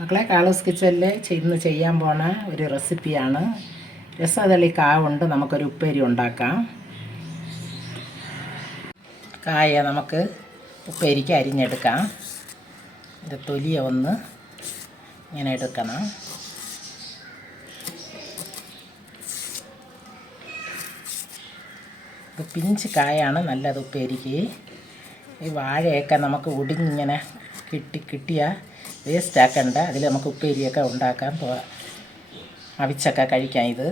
മക്കളെ കാളൂസ് കിച്ചനിൽ ഇന്ന് ചെയ്യാൻ പോണ ഒരു റെസിപ്പിയാണ്. രസതളി കാ കൊണ്ട് നമുക്കൊരു ഉപ്പേരി ഉണ്ടാക്കാം. കായ നമുക്ക് ഉപ്പേരിക്ക് അരിഞ്ഞെടുക്കാം. ഇത് തൊലിയ ഒന്ന് ഇങ്ങനെ എടുക്കണം. ഇത് പിഞ്ച് കായാണ് നല്ലത് ഉപ്പേരിക്ക്. ഈ വാഴയൊക്കെ നമുക്ക് ഒടിഞ്ഞിങ്ങനെ കിട്ടി കിട്ടിയാൽ വേസ്റ്റ് ആക്കണ്ട. അതിൽ നമുക്ക് ഉപ്പേരിയൊക്കെ ഉണ്ടാക്കാൻ പോവാം. അവിച്ചൊക്കെ കഴിക്കാം ഇത്.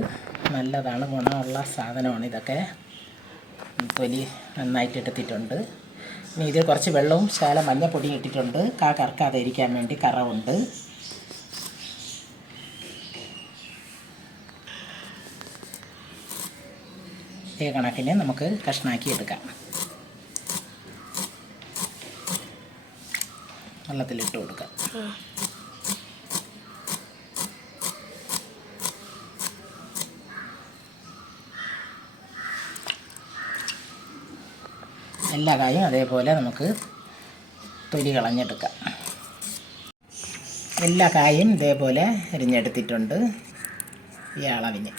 നല്ലതാണ് ഗുണമുള്ള സാധനമാണ് ഇതൊക്കെ. തൊലി നന്നായിട്ട് എടുത്തിട്ടുണ്ട്. ഇനി ഇതിൽ കുറച്ച് വെള്ളവും ശാല മഞ്ഞപ്പൊടിയും ഇട്ടിട്ടുണ്ട്. കാ കറക്കാതെ ഇരിക്കാൻ വേണ്ടി കറവുണ്ട്. ഇതേ കണക്കിന് നമുക്ക് കഷ്ണാക്കി എടുക്കാം. വെള്ളത്തിലിട്ട് കൊടുക്കാം. എല്ലാ കായും അതേപോലെ നമുക്ക് തൊലി കളഞ്ഞെടുക്കാം. എല്ലാ കായും ഇതേപോലെ അരിഞ്ഞെടുത്തിട്ടുണ്ട് ഈ അളവിന്.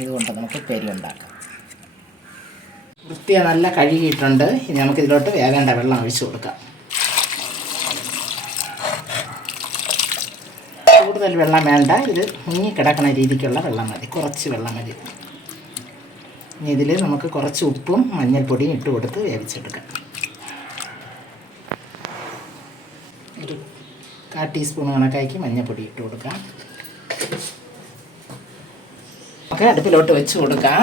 ഇതുകൊണ്ട് നമുക്ക് പെരി ഉണ്ടാക്കാം. വൃത്തിയ നല്ല കഴുകിയിട്ടുണ്ട്. ഇനി നമുക്ക് ഇതിലോട്ട് വേവേണ്ട വെള്ളം ഒഴിച്ചു കൊടുക്കാം. കൂടുതൽ വെള്ളം വേണ്ട. ഇത് മുങ്ങി കിടക്കുന്ന രീതിക്കുള്ള വെള്ളം മതി. കുറച്ച് വെള്ളം മതി. ഇനി ഇതിൽ നമുക്ക് കുറച്ച് ഉപ്പും മഞ്ഞൾപ്പൊടിയും ഇട്ട് കൊടുത്ത് വേവിച്ചെടുക്കാം. ഒരു കാ ടീസ്പൂൺ കണക്കാക്കി മഞ്ഞൾപ്പൊടി ഇട്ട് കൊടുക്കാം. നമുക്ക് അടുപ്പിലോട്ട് വെച്ച് കൊടുക്കാം.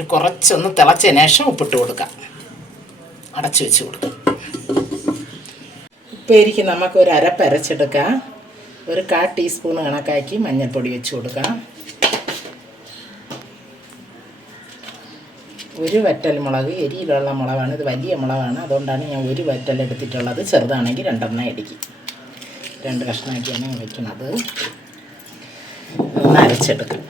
ഒരു കുറച്ചൊന്ന് തിളച്ചതിന് ശേഷം ഉപ്പിട്ട് കൊടുക്കാം. അടച്ചു വെച്ച് കൊടുക്കാം. ഉപ്പേരിക്ക് നമുക്ക് ഒരു അരപ്പ് അരച്ചെടുക്കാം ഒരു കാ ടീസ്പൂൺ കണക്കാക്കി മഞ്ഞൾപ്പൊടി വെച്ച് കൊടുക്കാം. ഒരു വറ്റൽ മുളക് എരിയിലുള്ള മുളകാണ്. ഇത് വലിയ മുളകാണ്. അതുകൊണ്ടാണ് ഞാൻ ഒരു വറ്റൽ എടുത്തിട്ടുള്ളത്. ചെറുതാണെങ്കിൽ രണ്ടെണ്ണം ഇടിക്കും രണ്ട് കഷ്ണമാക്കിയാണ് വയ്ക്കുന്നത് ഒന്ന് അരച്ചെടുക്കാം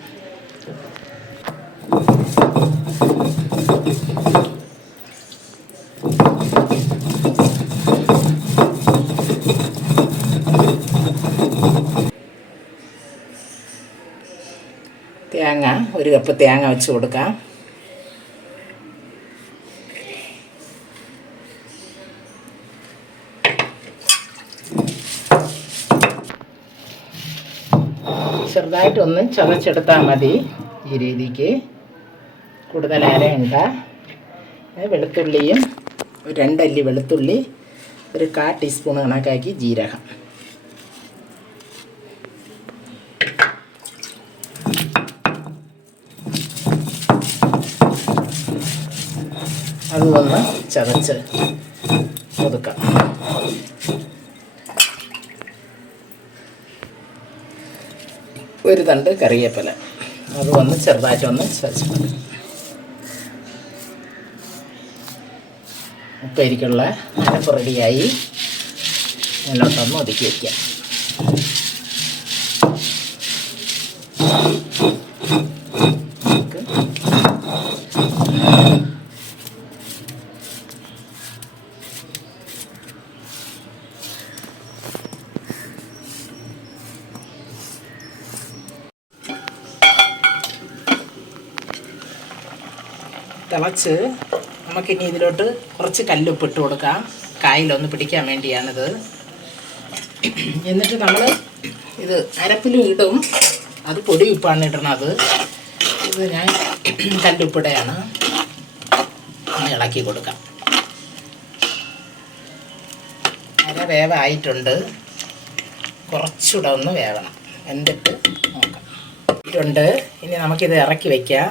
തേങ്ങ ഒരു കപ്പ് തേങ്ങ വെച്ച് കൊടുക്കാം. ചെറുതായിട്ടൊന്ന് ചതച്ചെടുത്താൽ മതി ഈ രീതിക്ക്. കൂടുതൽ അരയുണ്ട വെളുത്തുള്ളിയും ഒരു രണ്ടല്ലി വെളുത്തുള്ളി ഒരു കാ ടീസ്പൂൺ കണക്കാക്കി ജീരകം. അതൊന്ന് ചതച്ച് ഒതുക്കാം. ഒരു തണ്ട് കറിവേപ്പില അത് ഒന്ന് ചെറുതായിട്ടൊന്ന് ചതച്ച് ഉപ്പേരിക്കുള്ള അരപ്പ് റെഡിയായി ഒന്ന് ഒതുക്കി വയ്ക്കാം തിളച്ച് നമുക്കിനി ഇതിലോട്ട് കുറച്ച് കല്ലുപ്പ് ഇട്ട് കൊടുക്കാം. കായലൊന്ന് പിടിക്കാൻ വേണ്ടിയാണിത്. എന്നിട്ട് നമ്മൾ ഇത് അരപ്പിലും ഇടും. അത് പൊടി ഉപ്പാണ് ഇടണത്. ഇത് ഞാൻ കല്ലുപ്പിടയാണ്. ഇളക്കി കൊടുക്കാം. അര വേവായിട്ടുണ്ട്. കുറച്ചുകൂടെ ഒന്ന് വേവണം. എന്നിട്ട് നോക്കാം. ഇട്ടുണ്ട് ഇനി നമുക്കിത് ഇറക്കി വയ്ക്കാം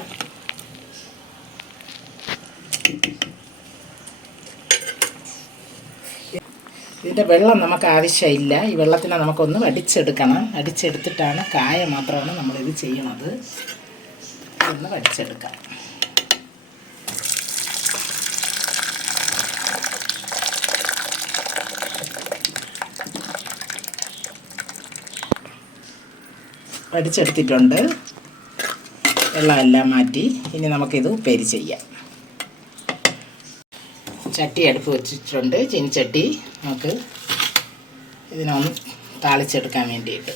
ഇതിന്റെ വെള്ളം നമുക്ക് ആവശ്യമില്ല. ഈ വെള്ളത്തിനെ നമുക്കൊന്ന് അടിച്ചെടുക്കണം അടിച്ചെടുത്തിട്ടാണ് കായ മാത്രമാണ് നമ്മളിത് ചെയ്യണത് ഒന്ന് വടിച്ചെടുക്കാം. വടിച്ചെടുത്തിട്ടുണ്ട്. വെള്ളമെല്ലാം മാറ്റി. ഇനി നമുക്കിത് ഉപ്പേരി ചെയ്യാം. ചട്ടി അടുപ്പ് വെച്ചിട്ടുണ്ട്. ചീനിച്ചട്ടി നമുക്ക് ഇതിനൊന്ന് താളിച്ചെടുക്കാൻ വേണ്ടിയിട്ട്.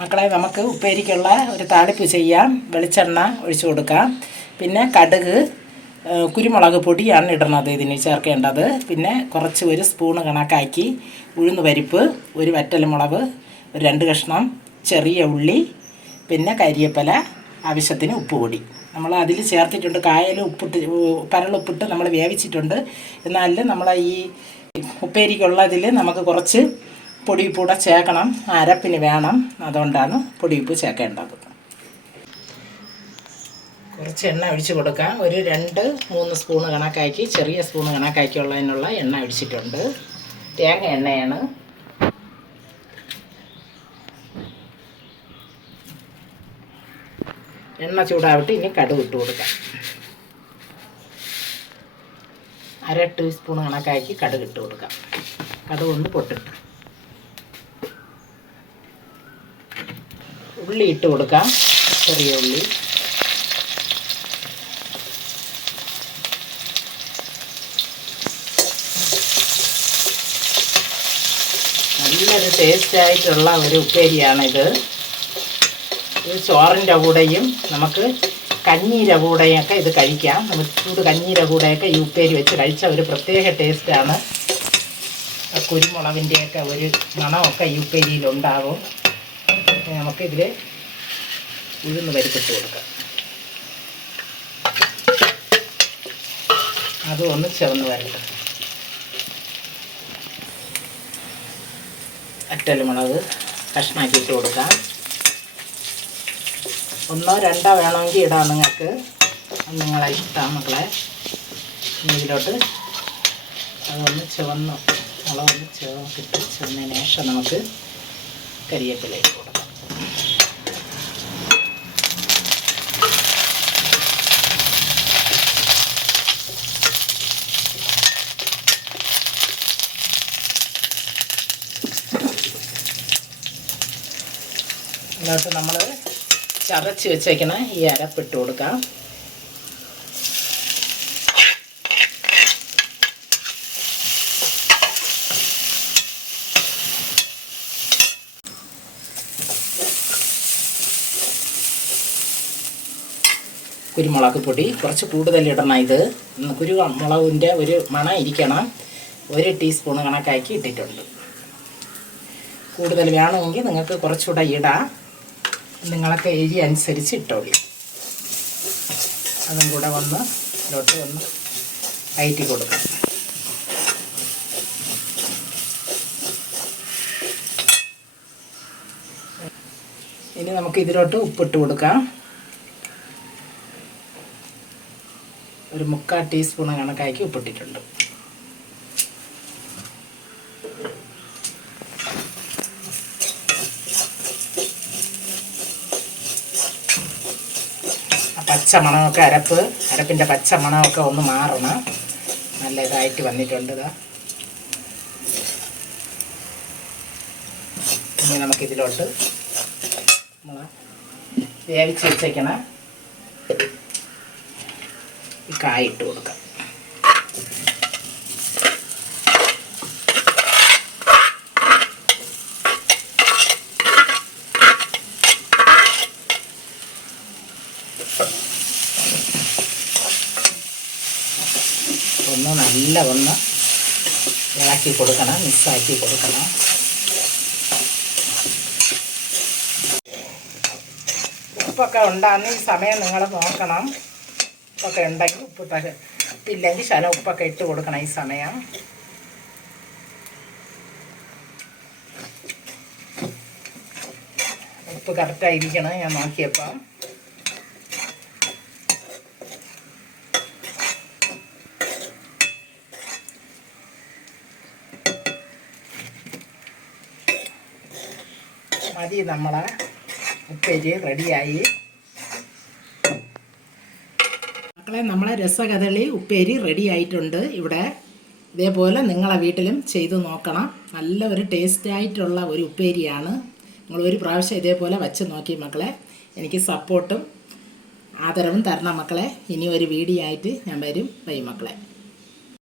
മക്കളെ നമുക്ക് ഉപ്പേരിക്കുള്ള ഒരു താളിപ്പ് ചെയ്യാം. വെളിച്ചെണ്ണ ഒഴിച്ചു കൊടുക്കാം. പിന്നെ കടുക് കുരുമുളക് പൊടിയാണ് ഇടുന്നത് ഇതിന് ചേർക്കേണ്ടത്. പിന്നെ കുറച്ച് ഒരു സ്പൂണ് കണക്കാക്കി ഉഴുന്ന് പരിപ്പ് ഒരു വറ്റൽമുളക് ഒരു രണ്ട് കഷ്ണം ചെറിയ ഉള്ളി പിന്നെ കരിയപ്പല ആവശ്യത്തിന് ഉപ്പ് പൊടി നമ്മൾ അതിൽ ചേർത്തിട്ടുണ്ട്. കായൽ ഉപ്പിട്ട് പരളുപ്പിട്ട് നമ്മൾ വേവിച്ചിട്ടുണ്ട്. എന്നാൽ നമ്മൾ ഈ ഉപ്പേരിക്കുള്ളതിൽ നമുക്ക് കുറച്ച് പൊടിയുപ്പൂടെ ചേർക്കണം. അരപ്പിന് വേണം. അതുകൊണ്ടാണ് പൊടിയുപ്പ് ചേർക്കേണ്ടത്. കുറച്ച് എണ്ണ ഒഴിച്ച് കൊടുക്കാം. ഒരു രണ്ട് മൂന്ന് സ്പൂണ് കണക്കാക്കി ചെറിയ സ്പൂണ് കണക്കാക്കിയുള്ളതിനുള്ള എണ്ണ ഒഴിച്ചിട്ടുണ്ട്. തേങ്ങ എണ്ണയാണ്. എണ്ണ ചൂടാവട്ടെ ഇനി കടുക് ഇട്ട് കൊടുക്കാം. അര ടീസ്പൂൺ കണക്കാക്കി കടുക് ഇട്ട് കൊടുക്കാം. കടുക് ഒന്ന് പൊട്ടിട്ട്. ഉള്ളി ഇട്ട് കൊടുക്കാം ചെറിയ ഉള്ളി. നല്ലൊരു ടേസ്റ്റ് ആയിട്ടുള്ള ഒരു ഉപ്പേരിയാണിത്. ചോറിന്റെ കൂടെയും നമുക്ക് കഞ്ഞീരെ കൂടെയൊക്കെ ഇത് കഴിക്കാം. നമുക്ക് ചൂട് കഞ്ഞീര കൂടെയൊക്കെ ഈ ഉപ്പേരി വെച്ച് കഴിച്ച ഒരു പ്രത്യേക ടേസ്റ്റാണ്. കുരുമുളകിന്റെയൊക്കെ ഒരു മണമൊക്കെ ഈ ഉപ്പേരിയിലുണ്ടാകും നമുക്കിതിൽ ഉഴുന്ന് പരിപ്പിട്ട് കൊടുക്കാം. അതും ഒന്ന് ചുവന്ന് വരട്ടെ. അറ്റൽമുളക് കഷ്ണാക്കിയിട്ട് കൊടുക്കാം. ഒന്നോ രണ്ടോ വേണമെങ്കിൽ ഇടാം നിങ്ങൾക്ക്. നിങ്ങളെ ഇഷ്ടം മക്കളെ. ഇതിലോട്ട് അതൊന്ന് ചുവന്ന് മുളകൊന്ന് കിട്ടി ചുവന്നതിന് ശേഷം നമുക്ക് കരിയേപ്പിലേക്ക് കൊടുക്കാം. എന്നിട്ട് നമ്മൾ ചതച്ച് വെച്ചേക്കണ. ഈ അരപ്പിട്ട് കൊടുക്കാം. കുരുമുളക് പൊടി. കുറച്ച് കൂടുതൽ ഇടണം ഇത്. കുരു കുരുമുളകിന്റെ ഒരു മണ ഇരിക്കണം. ഒരു ടീസ്പൂൺ കണക്കാക്കി ഇട്ടിട്ടുണ്ട്. കൂടുതൽ വേണമെങ്കിൽ നിങ്ങൾക്ക് കുറച്ചുകൂടെ ഇടാം. നിങ്ങളൊക്കെ എരി അനുസരിച്ച് ഇട്ടോളി അതും കൂടെ വന്ന് ഇതിലോട്ട് ഒന്ന് അയറ്റി കൊടുക്കാം. ഇനി നമുക്ക് ഇതിലോട്ട് ഉപ്പിട്ട് കൊടുക്കാം. ഒരു മുക്കാൽ ടീസ്പൂൺ കണക്കാക്കി ഉപ്പിട്ടിട്ടുണ്ട്. പച്ച മണമൊക്കെ അരപ്പ് അരപ്പിന്റെ പച്ച മണമൊക്കെ ഒന്ന് മാറണം. നല്ല ഇതായിട്ട് വന്നിട്ടുണ്ട് ഇതാ. ഇനി നമുക്കിതിലോട്ട് നമ്മൾ വേവിച്ച് വെച്ചേക്കണ ഈ കായ ഇട്ട് കൊടുക്കാം ഒന്ന് നല്ല ഒന്ന് ഇളക്കി കൊടുക്കണം മിക്സാക്കി കൊടുക്കണം. ഉപ്പൊക്കെ ഉണ്ടാകുന്ന ഈ സമയം നിങ്ങൾ നോക്കണം. ഉപ്പൊക്കെ ഉണ്ടെങ്കിൽ ഉപ്പിട്ടൊക്കെ ഇല്ലെങ്കിൽ ശല ഉപ്പൊക്കെ ഇട്ട് കൊടുക്കണം ഈ സമയം. ഉപ്പ് കറക്റ്റായിരിക്കണം ഞാൻ നോക്കിയപ്പോൾ മതി നമ്മളെ ഉപ്പേരി റെഡിയായി. മക്കളെ നമ്മളെ രസകഥളി ഉപ്പേരി റെഡി ആയിട്ടുണ്ട് ഇവിടെ ഇതേപോലെ നിങ്ങളെ വീട്ടിലും ചെയ്തു നോക്കണം. നല്ല ഒരു ടേസ്റ്റ് ആയിട്ടുള്ള ഒരു ഉപ്പേരിയാണ്. നിങ്ങൾ ഒരു പ്രാവശ്യം ഇതേപോലെ വച്ച് നോക്കി മക്കളെ. എനിക്ക് സപ്പോർട്ടും ആദരവും തരണം മക്കളെ. ഇനി ഒരു വീഡിയോ ആയിട്ട് ഞാൻ വരും. വൈ മക്കളെ.